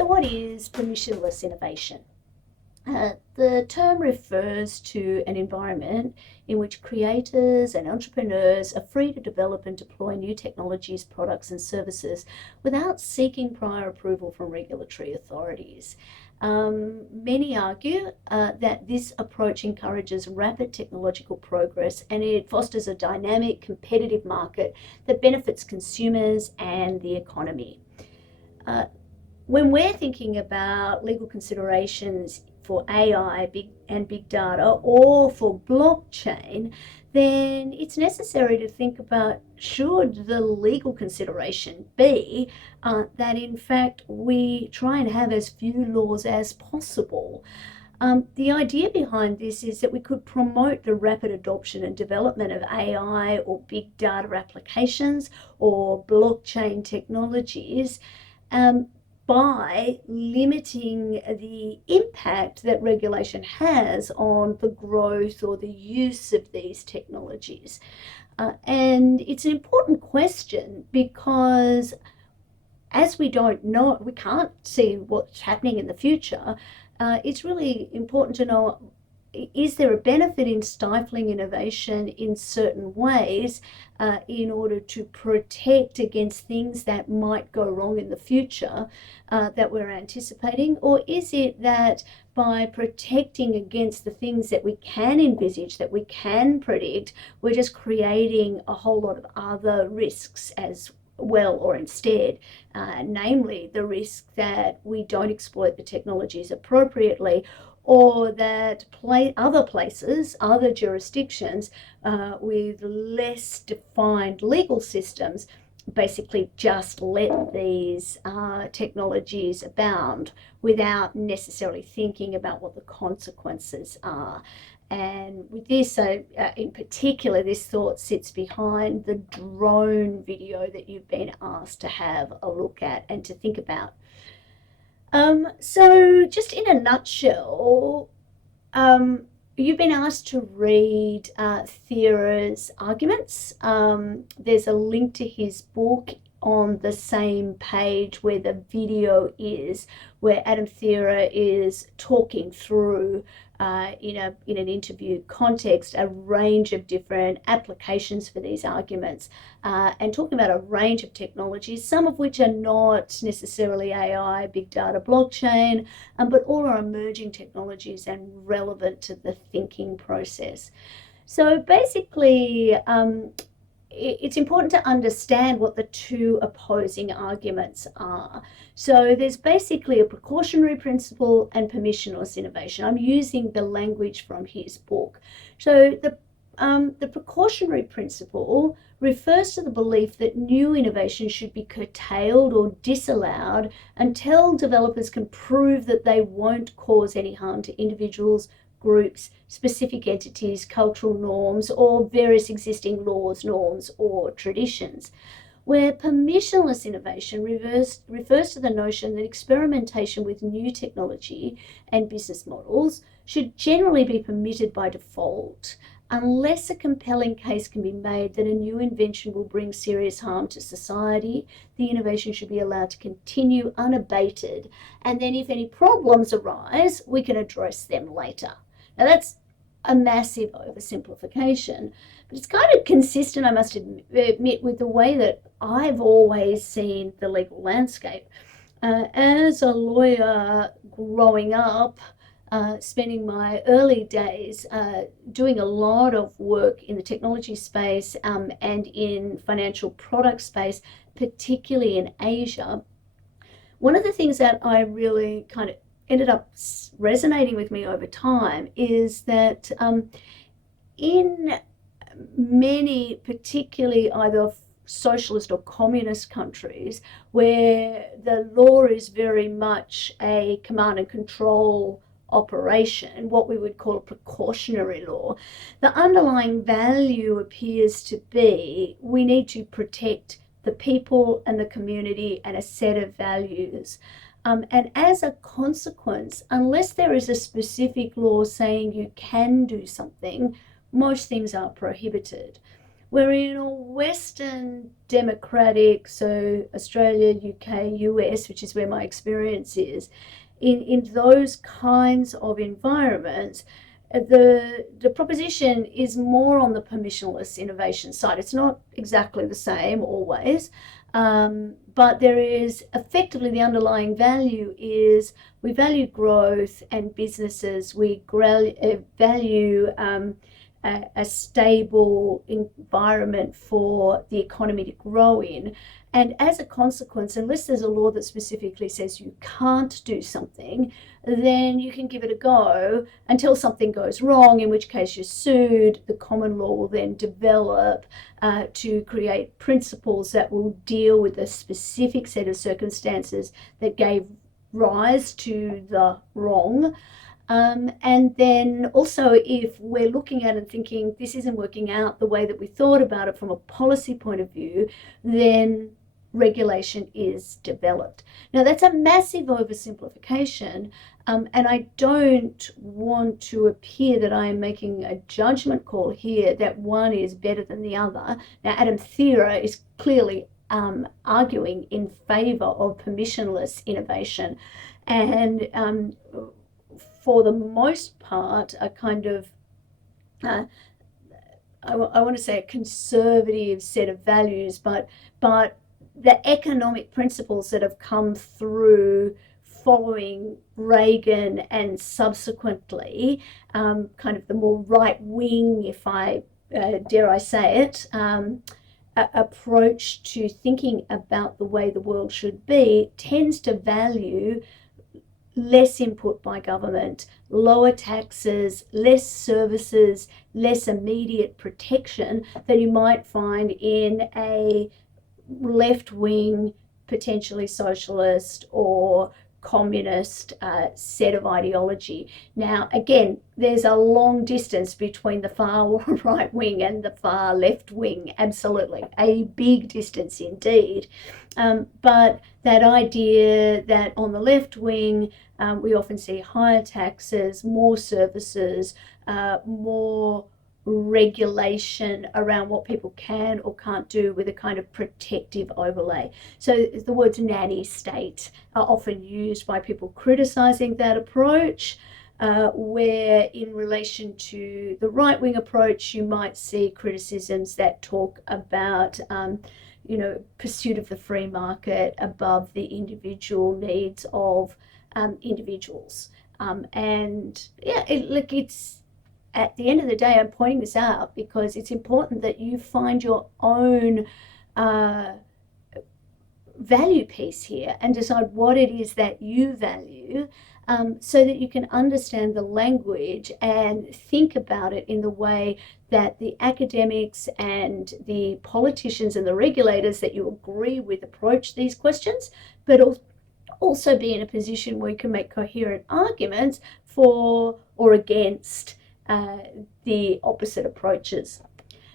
So what is permissionless innovation? The term refers to an environment in which creators and entrepreneurs are free to develop and deploy new technologies, products and services without seeking prior approval from regulatory authorities. Many argue that this approach encourages rapid technological progress and it fosters a dynamic, competitive market that benefits consumers and the economy. When we're thinking about legal considerations for AI big data or for blockchain, then it's necessary to think about, should the legal consideration be that in fact we try and have as few laws as possible. The idea behind this is that we could promote the rapid adoption and development of AI or big data applications or blockchain technologies by limiting the impact that regulation has on the growth or the use of these technologies. And it's an important question because as we don't know, we can't see what's happening in the future, it's really important to know, is there a benefit in stifling innovation in certain ways in order to protect against things that might go wrong in the future that we're anticipating? Or is it that by protecting against the things that we can envisage, that we can predict, we're just creating a whole lot of other risks as well, or instead, namely the risk that we don't exploit the technologies appropriately, or that other places, other jurisdictions with less defined legal systems basically just let these technologies abound without necessarily thinking about what the consequences are. And with this, in particular, this thought sits behind the drone video that you've been asked to have a look at and to think about. So just in a nutshell, you've been asked to read Thierer's arguments. There's a link to his book on the same page where the video is, where Adam Thierer is talking through in an interview context a range of different applications for these arguments and talking about a range of technologies, some of which are not necessarily AI, big data, blockchain, but all are emerging technologies and relevant to the thinking process. So basically, it's important to understand what the two opposing arguments are. So there's basically a precautionary principle and permissionless innovation. I'm using the language from his book. So the precautionary principle refers to the belief that new innovation should be curtailed or disallowed until developers can prove that they won't cause any harm to individuals, groups, specific entities, cultural norms, or various existing laws, norms, or traditions. Where permissionless innovation refers to the notion that experimentation with new technology and business models should generally be permitted by default, unless a compelling case can be made that a new invention will bring serious harm to society. The innovation should be allowed to continue unabated, and then if any problems arise, we can address them later. Now that's a massive oversimplification, but it's kind of consistent, I must admit, with the way that I've always seen the legal landscape. As a lawyer growing up, spending my early days doing a lot of work in the technology space and in financial product space, particularly in Asia, one of the things that I really kind of ended up resonating with me over time is that in many, particularly either socialist or communist countries, where the law is very much a command and control operation, what we would call a precautionary law, the underlying value appears to be we need to protect the people and the community and a set of values. And as a consequence, unless there is a specific law saying you can do something, most things are prohibited. Where in a Western democratic, so Australia, UK, US, which is where my experience is, in those kinds of environments, the proposition is more on the permissionless innovation side. It's not exactly the same always, but there is effectively the underlying value is we value growth and businesses. We value a stable environment for the economy to grow in. And as a consequence, unless there's a law that specifically says you can't do something, then you can give it a go until something goes wrong, in which case you're sued. The common law will then develop to create principles that will deal with a specific set of circumstances that gave rise to the wrong. And then also, if we're looking at it and thinking this isn't working out the way that we thought about it from a policy point of view, then regulation is developed. Now, that's a massive oversimplification, and I don't want to appear that I am making a judgment call here that one is better than the other. Now, Adam Thierer is clearly arguing in favour of permissionless innovation, and for the most part, a kind of, I want to say a conservative set of values, but the economic principles that have come through following Reagan and subsequently, kind of the more right wing, if I dare I say it, approach to thinking about the way the world should be tends to value less input by government, lower taxes, less services, less immediate protection than you might find in a left-wing, potentially socialist or communist set of ideology. Now, again, there's a long distance between the far right wing and the far left wing, absolutely, a big distance indeed. But that idea that on the left wing, we often see higher taxes, more services, more regulation around what people can or can't do with a kind of protective overlay. So the words nanny state are often used by people criticizing that approach, where in relation to the right-wing approach, you might see criticisms that talk about pursuit of the free market above the individual needs of individuals. And yeah, it's at the end of the day, I'm pointing this out because it's important that you find your own value piece here and decide what it is that you value, so that you can understand the language and think about it in the way that the academics and the politicians and the regulators that you agree with approach these questions, but also be in a position where you can make coherent arguments for or against the opposite approaches.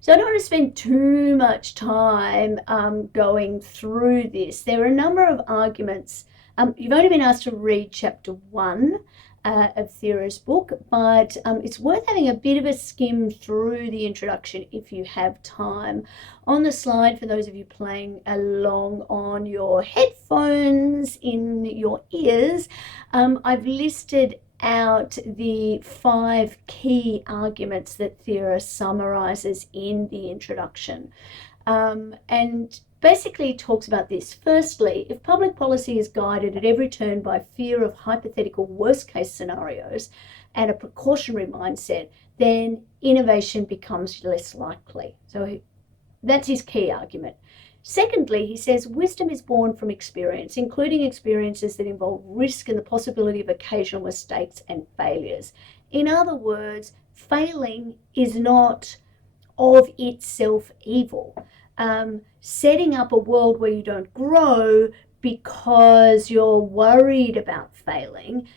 So I don't want to spend too much time going through this. There are a number of arguments. You've only been asked to read chapter 1 of Thierer's book, but it's worth having a bit of a skim through the introduction if you have time. On the slide, for those of you playing along on your headphones in your ears, I've listed out the 5 key arguments that Thierer summarizes in the introduction. And basically talks about this. Firstly, if public policy is guided at every turn by fear of hypothetical worst-case scenarios and a precautionary mindset, then innovation becomes less likely. So that's his key argument. Secondly, he says wisdom is born from experience, including experiences that involve risk and the possibility of occasional mistakes and failures. In other words, failing is not of itself evil. Setting up a world where you don't grow because you're worried about failing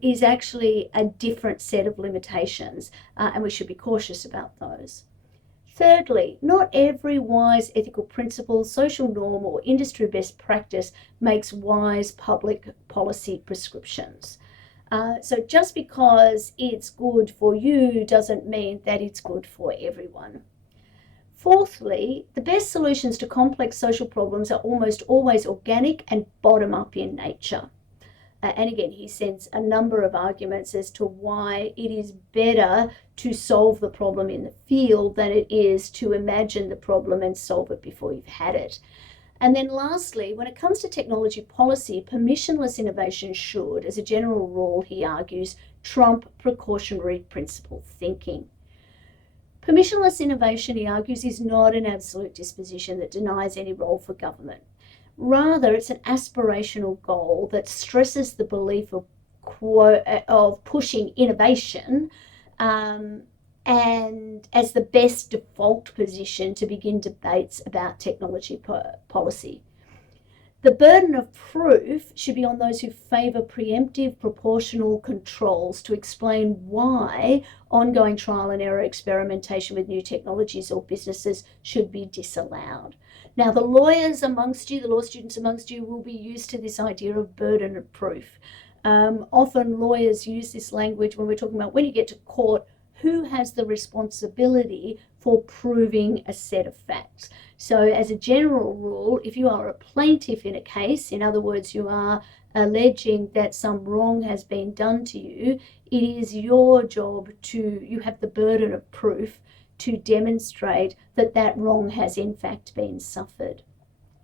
is actually a different set of limitations, and we should be cautious about those. Thirdly, not every wise ethical principle, social norm, or industry best practice makes wise public policy prescriptions. So just because it's good for you doesn't mean that it's good for everyone. Fourthly, the best solutions to complex social problems are almost always organic and bottom-up in nature. And again, he sends a number of arguments as to why it is better to solve the problem in the field than it is to imagine the problem and solve it before you've had it. And then lastly, when it comes to technology policy, permissionless innovation should, as a general rule, he argues, trump precautionary principle thinking. Permissionless innovation, he argues, is not an absolute disposition that denies any role for government. Rather, it's an aspirational goal that stresses the belief of pushing innovation and as the best default position to begin debates about technology policy. The burden of proof should be on those who favour preemptive proportional controls to explain why ongoing trial and error experimentation with new technologies or businesses should be disallowed. Now, the lawyers amongst you, the law students amongst you, will be used to this idea of burden of proof. Often lawyers use this language when we're talking about when you get to court, who has the responsibility for proving a set of facts. So as a general rule, if you are a plaintiff in a case, in other words, you are alleging that some wrong has been done to you, it is your job you have the burden of proof to demonstrate that that wrong has in fact been suffered.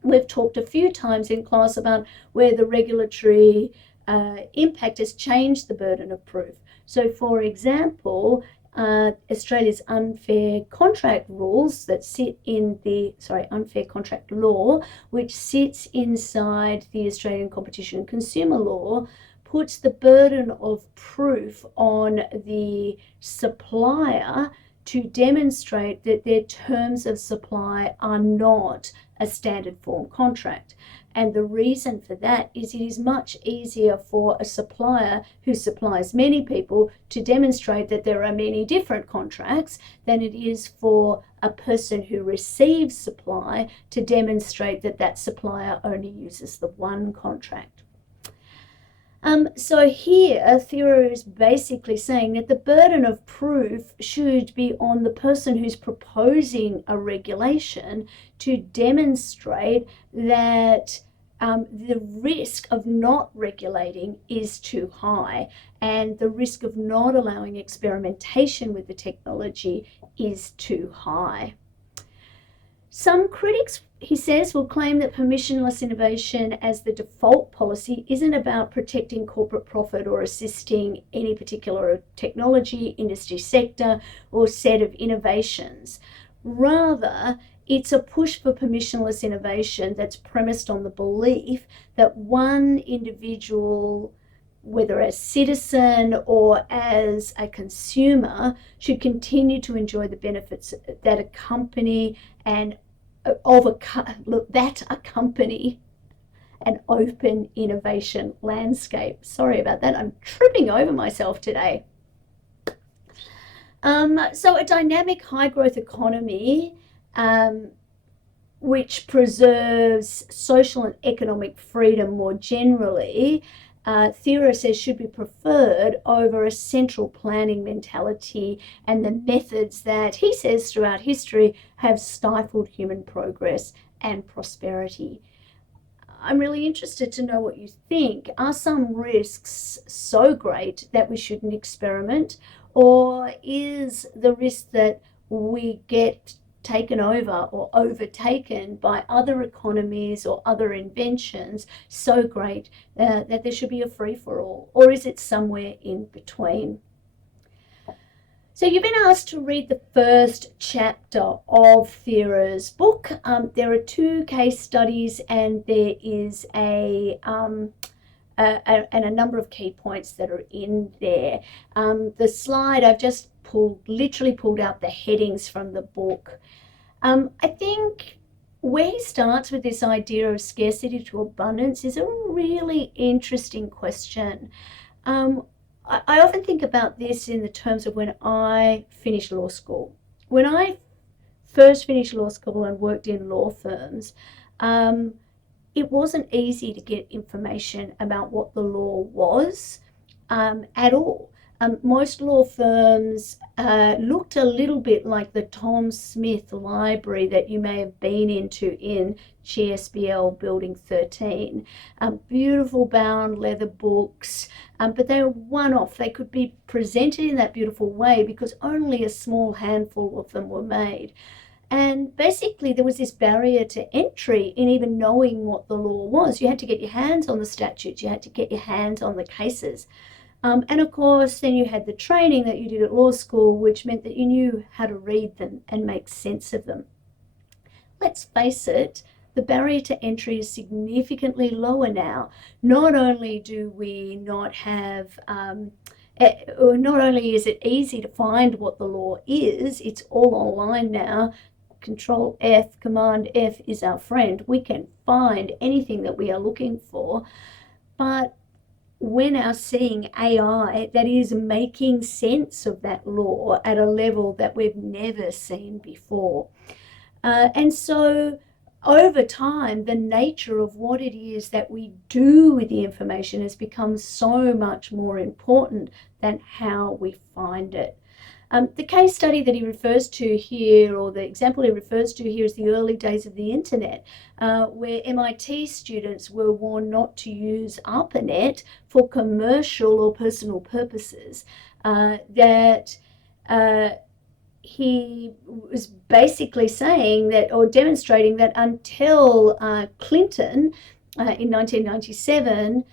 We've talked a few times in class about where the regulatory impact has changed the burden of proof. So for example, Australia's unfair contract rules that sit in the, unfair contract law, which sits inside the Australian Competition and Consumer Law, puts the burden of proof on the supplier to demonstrate that their terms of supply are not a standard form contract. And the reason for that is it is much easier for a supplier who supplies many people to demonstrate that there are many different contracts than it is for a person who receives supply to demonstrate that that supplier only uses the one contract. So here, Thierer is basically saying that the burden of proof should be on the person who's proposing a regulation to demonstrate that the risk of not regulating is too high and the risk of not allowing experimentation with the technology is too high. Some critics, he says, will claim that permissionless innovation as the default policy isn't about protecting corporate profit or assisting any particular technology, industry sector, or set of innovations. Rather, it's a push for permissionless innovation that's premised on the belief that one individual, whether as citizen or as a consumer, should continue to enjoy the benefits that accompany an open innovation landscape. Sorry about that, I'm tripping over myself today. So a dynamic high growth economy which preserves social and economic freedom more generally, Thierer says should be preferred over a central planning mentality and the methods that he says throughout history have stifled human progress and prosperity. I'm really interested to know what you think. Are some risks so great that we shouldn't experiment, or is the risk that we get taken over or overtaken by other economies or other inventions so great that there should be a free-for-all, or is it somewhere in between? So you've been asked to read the first chapter of Thierer's book. There are 2 case studies and there is and a number of key points that are in there. The slide I've just literally pulled out the headings from the book. I think where he starts with this idea of scarcity to abundance is a really interesting question. I often think about this in the terms of when I finished law school. When I first finished law school and worked in law firms, it wasn't easy to get information about what the law was at all. Most law firms looked a little bit like the Tom Smith library that you may have been into in GSBL Building 13. Beautiful bound leather books, but they were one-off. They could be presented in that beautiful way because only a small handful of them were made. And basically, there was this barrier to entry in even knowing what the law was. You had to get your hands on the statutes, you had to get your hands on the cases. And of course, then you had the training that you did at law school, which meant that you knew how to read them and make sense of them. Let's face it, the barrier to entry is significantly lower now. Not only do we not have not only is it easy to find what the law is, it's all online now. Control F, Command F is our friend. We can find anything that we are looking for, but we're now seeing AI that is making sense of that law at a level that we've never seen before. And so over time, the nature of what it is that we do with the information has become so much more important than how we find it. The case study that he refers to here, or the example he refers to here, is the early days of the internet, where MIT students were warned not to use ARPANET for commercial or personal purposes. He was basically saying that, or demonstrating that, until Clinton in 1997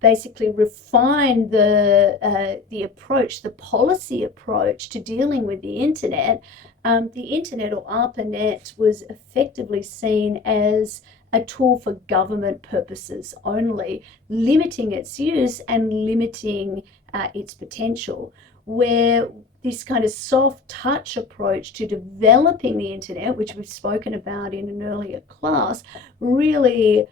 basically refined the approach, the policy approach to dealing with the internet or ARPANET was effectively seen as a tool for government purposes only, limiting its use and limiting its potential. Where this kind of soft touch approach to developing the internet, which we've spoken about in an earlier class, really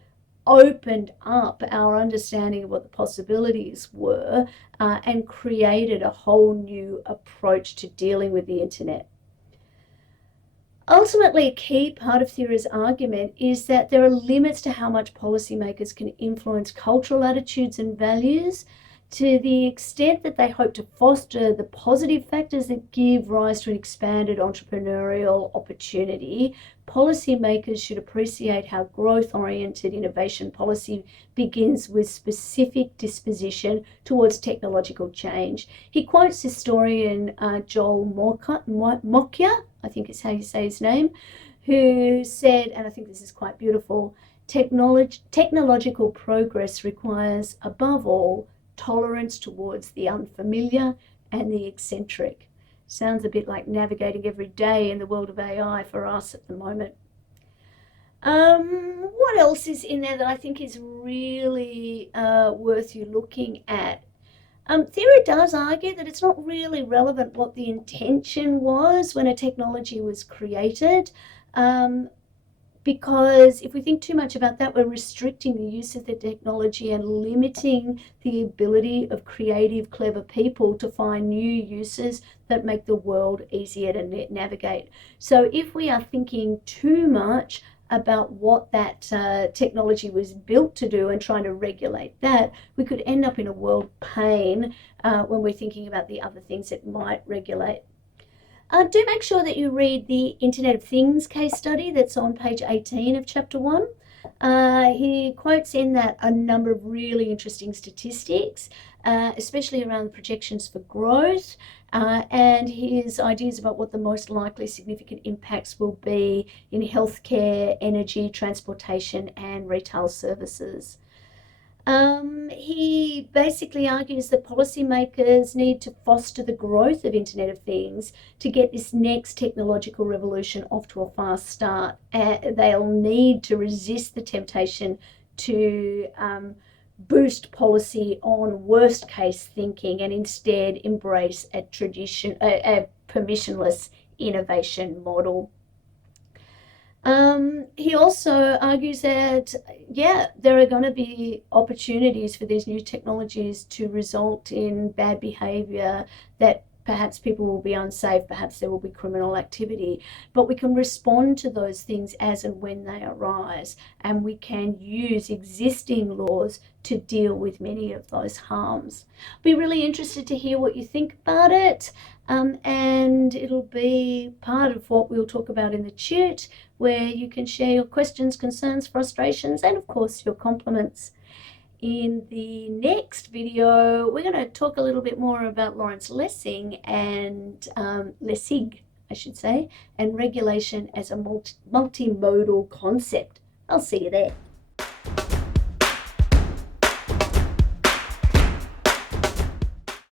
opened up our understanding of what the possibilities were and created a whole new approach to dealing with the internet. Ultimately, a key part of Thierer's argument is that there are limits to how much policymakers can influence cultural attitudes and values. To the extent that they hope to foster the positive factors that give rise to an expanded entrepreneurial opportunity, policymakers should appreciate how growth-oriented innovation policy begins with specific disposition towards technological change. He quotes historian Joel Mokyr, I think is how you say his name, who said, and I think this is quite beautiful, technological progress requires, above all, tolerance towards the unfamiliar and the eccentric. Sounds a bit like navigating every day in the world of AI for us at the moment. What else is in there that I think is really worth you looking at? Thierer does argue that it's not really relevant what the intention was when a technology was created. Because if we think too much about that, we're restricting the use of the technology and limiting the ability of creative, clever people to find new uses that make the world easier to navigate. So if we are thinking too much about what that technology was built to do and trying to regulate that, we could end up in a world pain when we're thinking about the other things it might regulate. Do make sure that you read the Internet of Things case study that's on page 18 of chapter 1. He quotes in that a number of really interesting statistics, especially around the projections for growth and his ideas about what the most likely significant impacts will be in healthcare, energy, transportation, and retail services. He basically argues that policymakers need to foster the growth of Internet of Things to get this next technological revolution off to a fast start. They'll need to resist the temptation to boost policy on worst case thinking and instead embrace a permissionless innovation model. He also argues that, there are going to be opportunities for these new technologies to result in bad behavior that perhaps people will be unsafe, perhaps there will be criminal activity, but we can respond to those things as and when they arise, and we can use existing laws to deal with many of those harms. Be really interested to hear what you think about it, and it'll be part of what we'll talk about in the tute, where you can share your questions, concerns, frustrations, and of course your compliments. In the next video, we're going to talk a little bit more about Lawrence Lessing and Lessig, I should say, and regulation as a multimodal concept. I'll see you there.